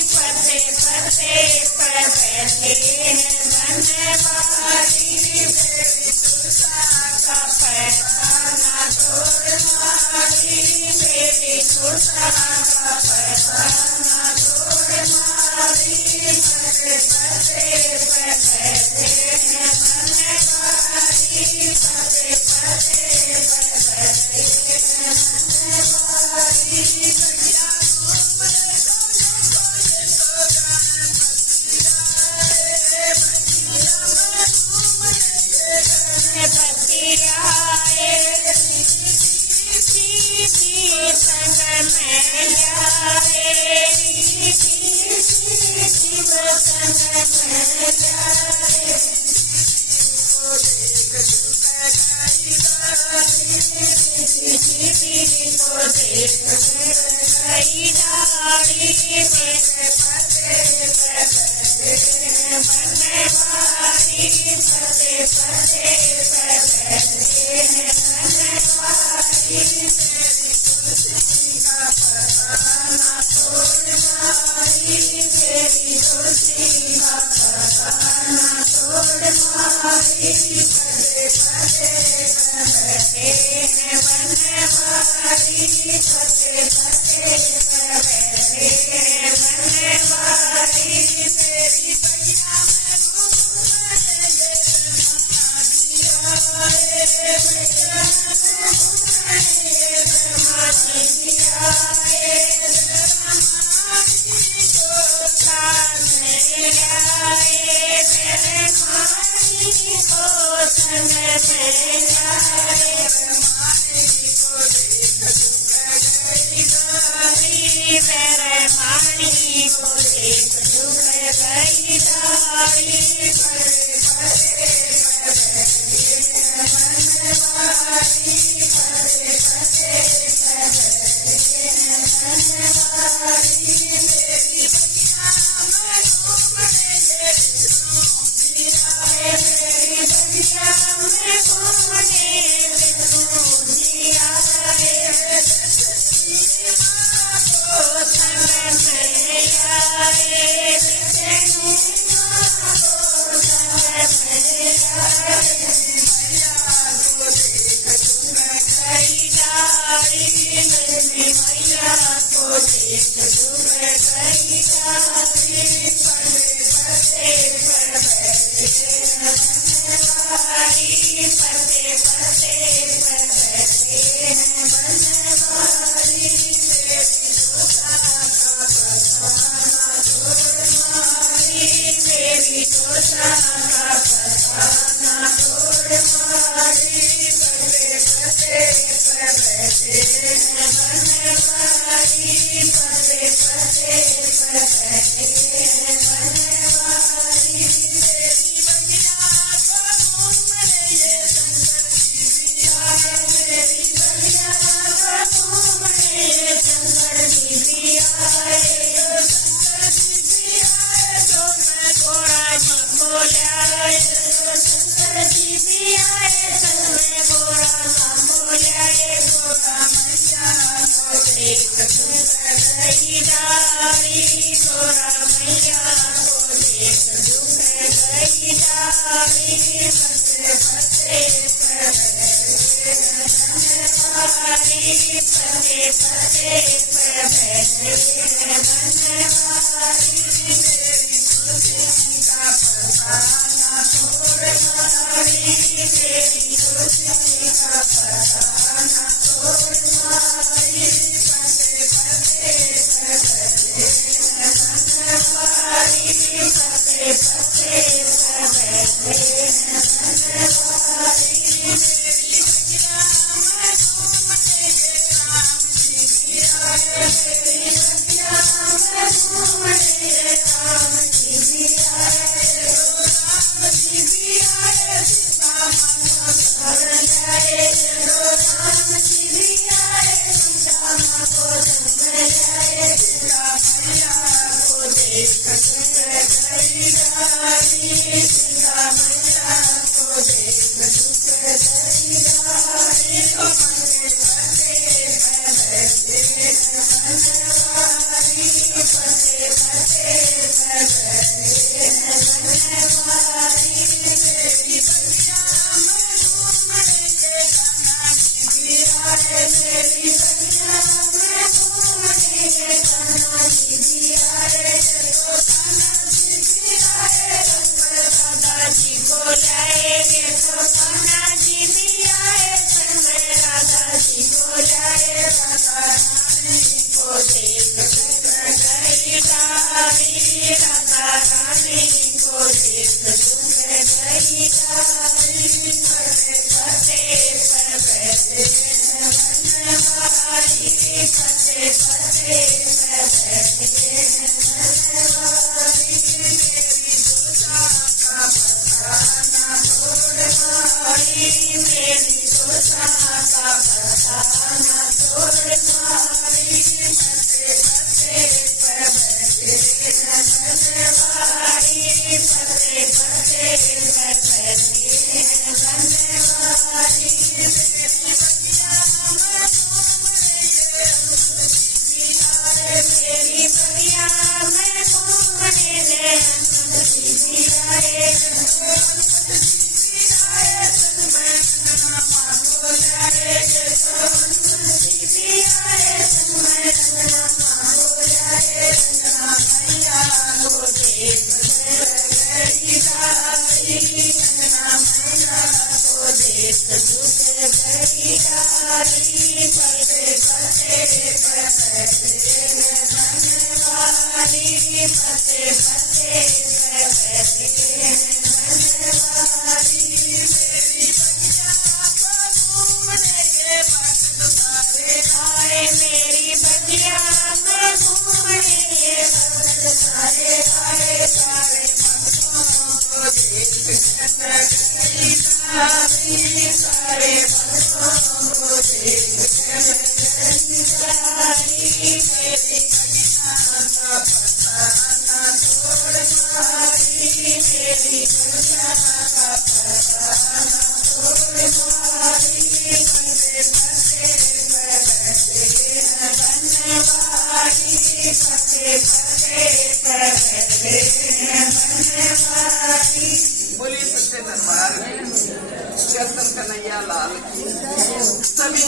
फते फते पर बैठे हैं बनवारी मेरी तुलसा का पैसाना छोड़ मारी मेरी तुलसा का पैसाना छोड़ मारी फते फते पर बैठे हैं बनवारी फते फते पर बैठे हैं बनवारी मेरी बगिया में घूमने गए कान्हा जी भी आए देखो कान्हा जी भी आए रंग दादाजी को लाएंगे तो कान्हा जी भी आए संग दादाजी को लाए राधा रानी को देख गई डाली राधा रानी को देख गई डाली फते फते पर बैठे हैं बनवारी फते फते पर बैठे हैं बनवारी मेरी दुर्गा का पता ना तोड़ मारी मेरी दुर्गा का पता ना तोड़ मारी फते फते पर बैठे हैं बनवारी फते फते पर बैठे हैं बनवारी मेरी बगिया में घूमने गए मेरी बगिया में घूमने गए हनुमत जी भी आए संग में रामा को लाएंगे तो हनुमत जी भी आए संग में रामा को लाए रंजना मैया को देख गई डाली रंजना मैया को देख गई डाली फते फते पर बैठे हैं बनवारी फते फते पर बैठे हैं बनवारी मेरी बगिया पर घूमने गए भक्त सारे आए मेरी बगिया में घूमने गए भक्त सारे आए सारे भक्तों को देख गई डाली सारे भक्तों को देख गई डाली मेरी बगिया का पता ना तोड़ मारी मेरी बगिया का पता ना तोड़ मारी फते फते पर बैठे हैं बनवारी फते फते पर बैठे हैं बनवारी। बोलिए सच्चे दरबार की जय कन्हैया लाल की सभी